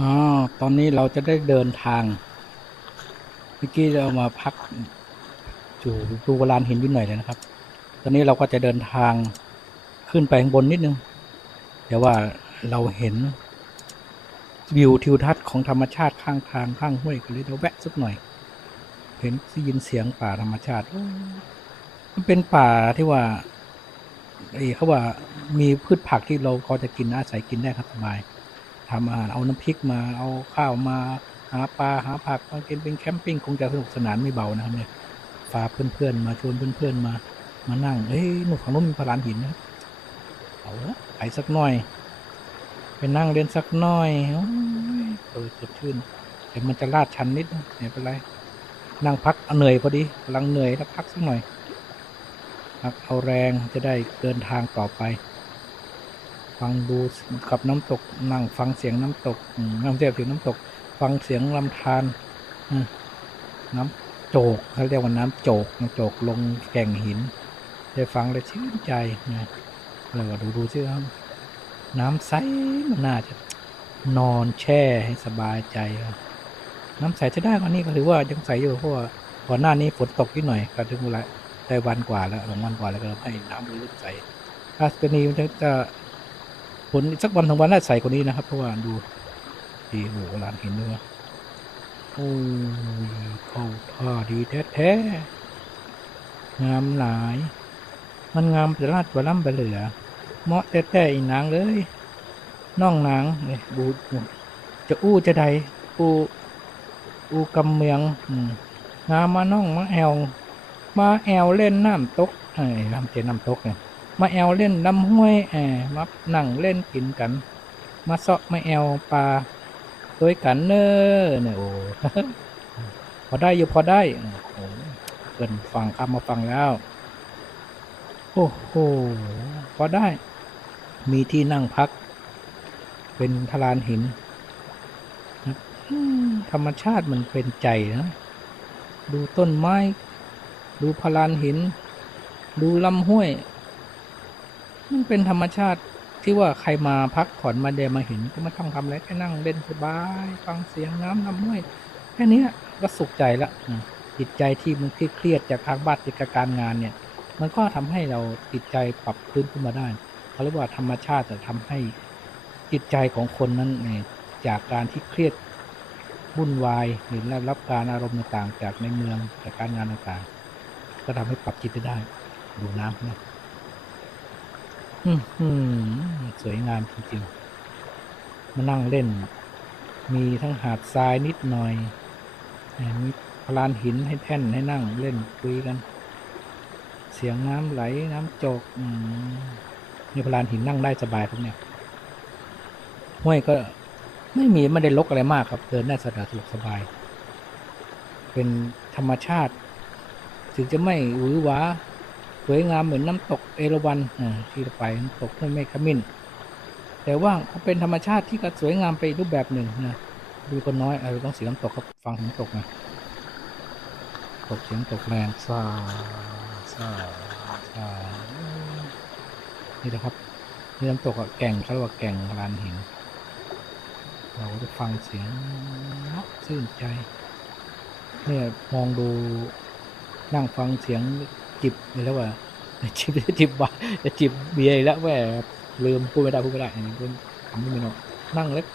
อ๋อ ตอนนี้เราจะได้เดินทาง เมื่อกี้เรามาพักอยู่ดูโบราณหินอยู่หน่อยเลยนะครับ ตอนนี้เราก็จะเดินทางขึ้นไปข้างบนนิดนึง เดี๋ยวว่าเราเห็นวิวทิวทัศน์ของธรรมชาติข้างทางข้างห้วยก็เลยเราแวะสักหน่อย เห็นได้ยินเสียงป่าธรรมชาติ มันเป็นป่าที่ว่าไอ้เขาว่ามีพืชผักที่เราก็จะกินอาศัยกินได้ครับสบาย ทำอาหารเอาน้ำพริกมาเอาข้าวมาหาปลาหาผักมากินเป็นแคมปิ้งคงจะสนุกสนานไม่เบานะครับเนี่ยฝากเพื่อนๆมาชวนเพื่อนๆมามานั่งเอ้ยหนูฝั่งนู้นมีพลานหินนะเอาละไปสักหน่อย ไปนั่งเล่นสักหน่อยโอ้ยเปิดสดชื่นเดี๋ยวมันจะลาดชันนิดนะไม่เป็นไรนั่งพักเอาเหนื่อยพอดีกำลังเหนื่อยแล้วพักสักหน่อยพักเอาแรงจะได้เดินทางต่อไป ฟังดูกับน้ำตก นั่งฟังเสียงน้ำตกน้ำเสียงเสียงน้ำตก ฟังเสียงลำธารน้ำโจกเขาเรียกว่าน้ำโจกน้ำโจกลงแก่งหิน ได้ฟังแล้วชื่นใจนะเลยว่าดูดูซิครับน้ำใสมันน่าจะนอนแช่ให้สบายใจครับน้ำใสจะได้กว่านี้ก็ถือว่ายังใสอยู่เพราะว่าก่อนหน้านี้ฝนตกนิดหน่อยก็ถึงเวลาได้วันกว่าแล้วสองวันกว่าแล้วก็ให้น้ำลึกใสถ้าตัวนี้มันจะ จะฝนอีกสักวันสองวันน่าใสกว่านี้นะครับเพราะว่าดูดีโหลานเห็นด้วยโอ้ยเข้าท่าดีแท้ๆงามหลาย มันงามจะลาดกว่าล่ำไปเหลือเหมาะแต่แต่อีนางเลยน้องนางเนี่ยบูดจะอู้จะใดอูอูกำเมืองงามมาน้องมาแอว มาแอวเล่นน้ำตกเอ้น้ำเจน้ำตกเนี่ย มาแอวเล่นน้ำห้วยแอบมานั่งเล่นกินกัน มาเซาะมาแอวปลาด้วยกันเนอเนี่ยโอ้พอได้อยู่พอได้โอ้โหเกินฟังคำมาฟังแล้วโอ้โหพอได้ มีที่นั่งพัก เป็นทลานหินธรรมชาติมันเป็นใจนะ ดูต้นไม้ ดูพลานหิน ดูลำห้วย มันเป็นธรรมชาติที่ว่าใครมาพักผ่อนมาเดนมาเห็นก็ไม่ต้องทำอะไรแค่นั่งเล่นสบาย ฟังเสียงน้ำลำห้วยแค่นี้ก็สุขใจละอืมจิตใจที่มันเครียดจากทางบ้านจากการงานเนี่ย มันก็ทำให้เราจิตใจปรับพื้นขึ้นมาได้เขาเรียกว่าธรรมชาติจะทำให้จิตใจของคนนั้นเนี่ยจากการที่เครียดวุ่นวายหรือได้รับการอารมณ์ต่างๆ จากในเมืองจากการงานต่างๆ ก็ทำให้ปรับจิตได้ดูน้ำนะ สวยงามจริงๆ มานั่งเล่น มีทั้งหาดทรายนิดหน่อย มีพลานหินให้แท่นให้นั่งเล่นคุยกัน เสียงน้ำไหลน้ำจกอืมนี่พลานหินนั่งได้สบายครับเนี่ยห้วยก็ไม่มีไม่ได้ลกอะไรมากครับ เดินได้สะดวกสะดวกสบาย เป็นธรรมชาติ ถึงจะไม่หวือหวา สวยงามเหมือนน้ำตกเอราวัณที่เราไปน้ำตกห้วยแม่ขมิ้น แต่ว่าเขาเป็นธรรมชาติที่ก็สวยงามไปอีกรูปแบบหนึ่งนะดูคนน้อยเออต้องเสียงน้ำตกครับฟังเสียงตกนะตกเสียงตกแรงซาซาซานี่นะครับนี่น้ำตกอะแก่งเขาเรียกว่าแก่งลานหินเราก็จะฟังเสียงนาชื่นใจเนี่ยมองดูนั่งฟังเสียง จิบไปแล้วว่าจิบจิบว่าจะจิบเบียร์แล้วแหมลืมพูดไม่ได้พูดไม่ได้อันนี้เป็นคำไม่มีเนาะนั่งแล้ว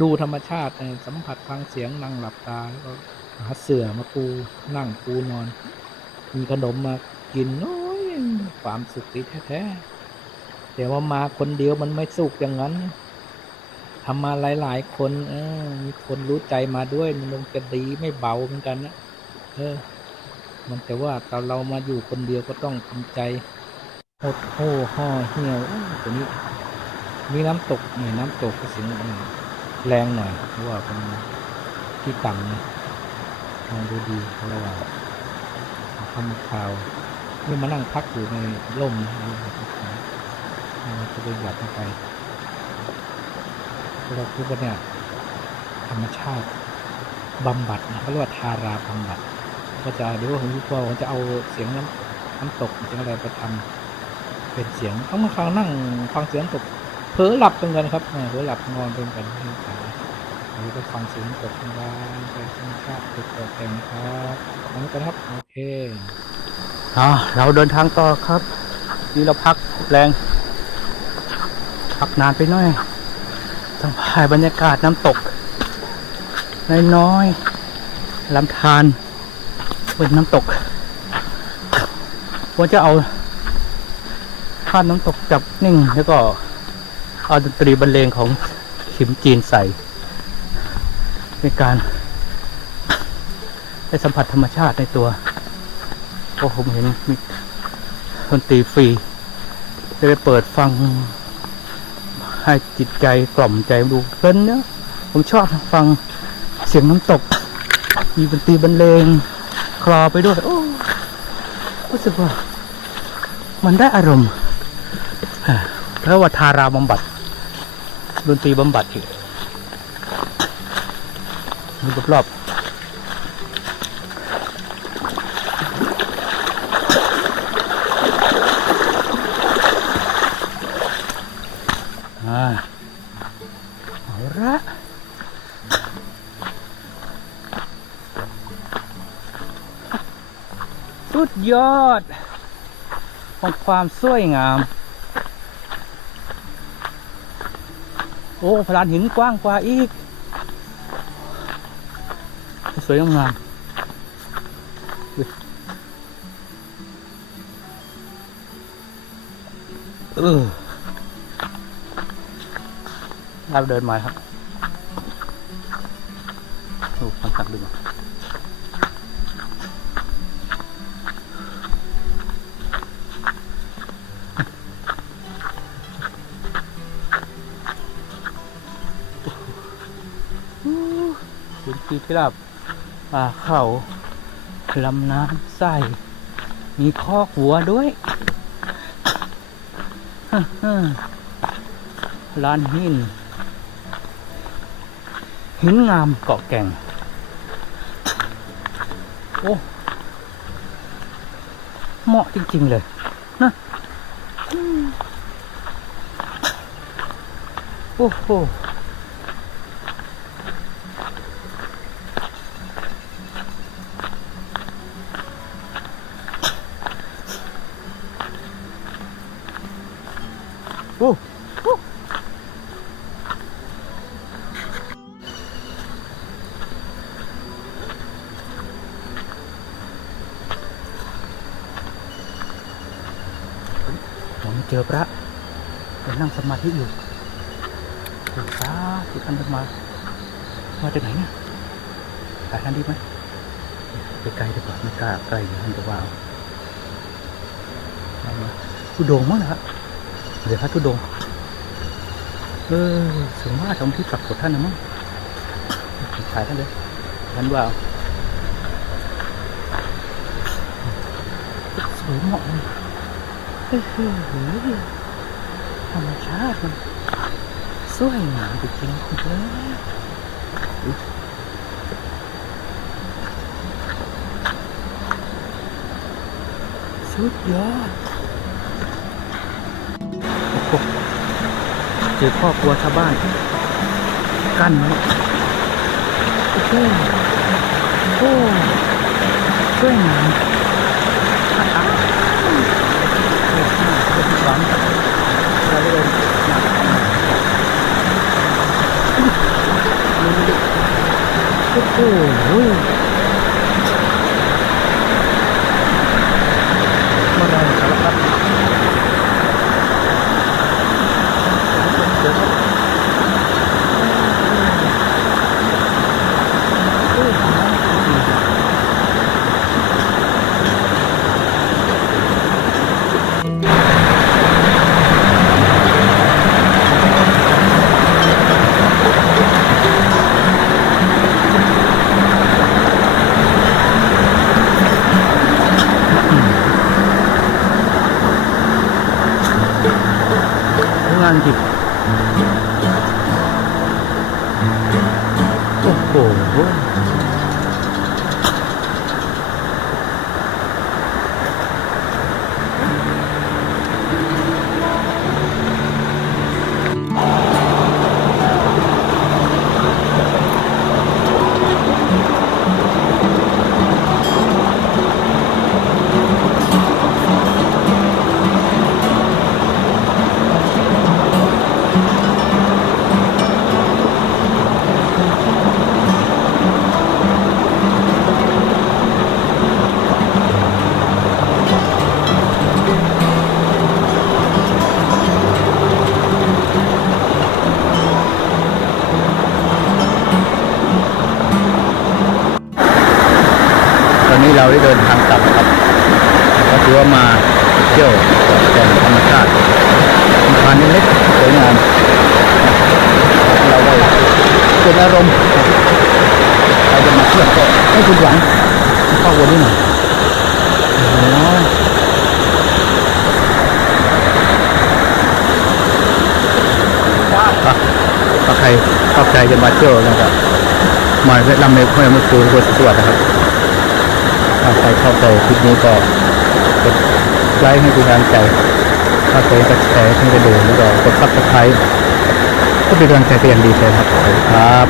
ดูธรรมชาติเออสัมผัสฟังเสียงนั่งหลับตาแล้วก็หาเสื่อมาปูนั่งปูนอน มีขนมมากินโอ้ยความสุขดีแท้ๆแต่ว่ามาคนเดียวมันไม่สุขอย่างนั้นทำมาหลาย ๆ คน เออมีคนรู้ใจมาด้วยมันคงจะดีไม่เบาเหมือนกันนะเออ มันแต่ว่าตอนเรามาอยู่คนเดียวก็ต้องทำใจหดโห่ห่อเหี่ยวตัวนี้ มีน้ำตกหน่อยน้ำตกก็เสียงแรงหน่อยเพราะว่าเป็นที่ต่ำนะมองดูดีระหว่างทำข่าวนี่มานั่งพักอยู่ในร่มนะเราจะไปหยัดเข้าไปเราคิดว่าเนี่ยธรรมชาติบำบัดนะเขาเรียกว่าทาราบำบัด ก็จะเดี๋ยวผมก็ผมจะเอาเสียงน้ำน้ำตกเสียงอะไรไปทำเป็นเสียงเอามาฟังนั่งฟังเสียงตกเผลอหลับเป็นกันครับเผลอหลับนอนเป็นกันอันนี้ก็ฟังเสียงตกธรรมาไปธรรมชาติติดต่อแต่งครับอันนี้กันครับโอเคอ่าเราเดินทางต่อครับนี่เราพักแรงพักนานไปหน่อยสัมผัสบรรยากาศน้ำตกน้อยๆลำธาร บนน้ำตกว่าจะเอาภาพน้ำตกจับนิ่ง แล้วก็เอาดนตรีบรรเลงของขิมจีนใส่ในการได้สัมผัสธรรมชาติในตัวโอ้ผมเห็นมีดนตรีฟรีจะได้เปิดฟังให้จิตใจกล่อมใจดูเพลินเนอะผมชอบฟังเสียงน้ำตก มีดนตรีบรรเลง คลอไปด้วย โอ้รู้สึกว่า มันได้อารมณ์เพราแล้วว่าทาราบำบัดดนตรีบำบัดอยู่ดูรอบๆ สุดยอด ของความสวยงาม โอ้พลานหินกว้างกว่าอีก สวยงามเออเราเดินมาครับ โอ้ฟังตักดูม กีกลับป่าเขาลำน้ำใสมีคอกวัวด้วยลานหิน หินงามเกาะแก่ง โอ้ เหมาะจริง ๆ เลยนะโอ้โห โอ้โอ้ ผมเจอพระไปนั่งสมาธิอยู่โอ้สาธุท่านมา มาจากไหนเนี่ยไปท่านดีไหมไปไกลดีกว่าไม่กล้าใกล้เดี๋ยวท่านจะว่าอุดงมั้งนะครับ เดี๋ยวพระธุดง เออสมมาตรงที่ปรากฏท่านนะมั้งถ่ายท่านเลยท่านว่าสวยเหมาะเลยเฮ้ยธรรมชาติมันสวยงามจริงๆเลยอุ๊ยสุดยอด เจอครอบครัวชาวบ้าน กั้นโอ้โหโอ้ช่วยงานอะอะโอ้โหน่าจะเป็นหวังเราเดินโอ้โห อนนี้เราได้เดินทางกลับนะครับก็ถือว่ามาเที่ยวแก่งธรรมชาติมีพานเล็กๆสวยงามเราได้เปลี่ยนอารมณ์เราจะมาเที่ยวก็ไม่ผิดหวังเข้าวันนี้หน่อยถ้าใครชอบใจจะมาเที่ยวนะครับมาแนะนำในห้วยมะกรูดหัวสวดนะครับ ใครเข้าใจคลิปนี้ก็กดไลค์ให้กำลังใจถ้าเคยก็แชร์ให้ไปดูแล้วก็กดซับสไครต์ก็เป็นกำลังใจเป็นอย่างดีเลยครับครับ